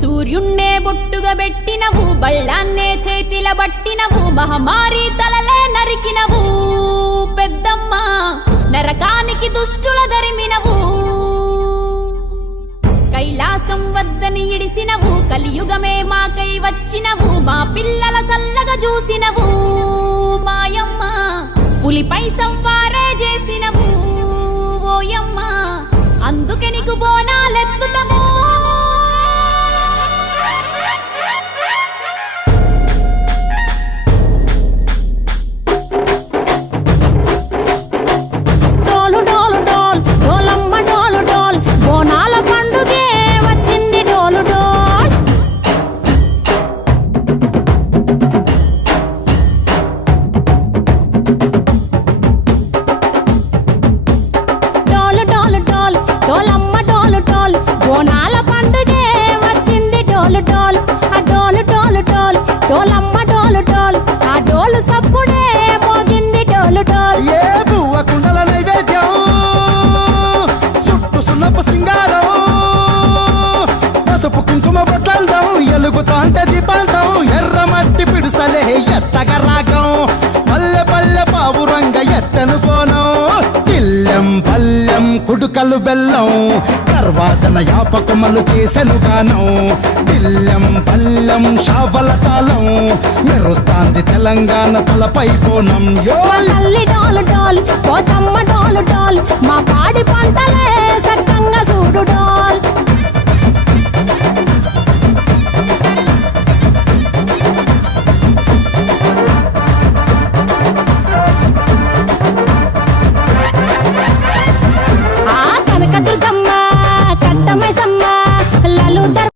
సూర్యుణ్ణే బొట్టుగా పెట్టినవు బళ్ళాన్నే చేతిల పట్టినవు మహమారి తలలే నరికినవు. పెద్దమ్మ నరకానికి దుష్టుల దరిమినవు. కైలాసం వద్దని ఇడిసినవు కలియుగమే మాకై వచ్చినవు మా పిల్లల సల్లగా చూసినవు. మాయమ్మ పులిపై సంవారే చేసిన బోనాల పండుగే వచ్చింది డోలు డోల్. ఆ డోలు డోలు డోల్ డోలమ్మ డోలు డోల్. ఆ డోలు సప్పుడే మోగింది డోలు డోల్. ఏ బువ్వ కుండల నైవేద్యం? చుట్టూ సున్నపు సింగారం. పసుపు కుంకుమ బొట్లందం ఎలుగుతాంటే దీపాంతం. ఎర్ర మట్టి పిడుసలే ఎత్తగర్ర కుడుకలు బెల్లం తర్వాతన యాపకమలు చేసెను గానం. ఇల్లెం పల్లం షావల తాళం మెరుస్తాంది తెలంగాణ తలపై కోణం. మా యోయ్ తల్లి పోచమ్మ మా పాడి పంటలే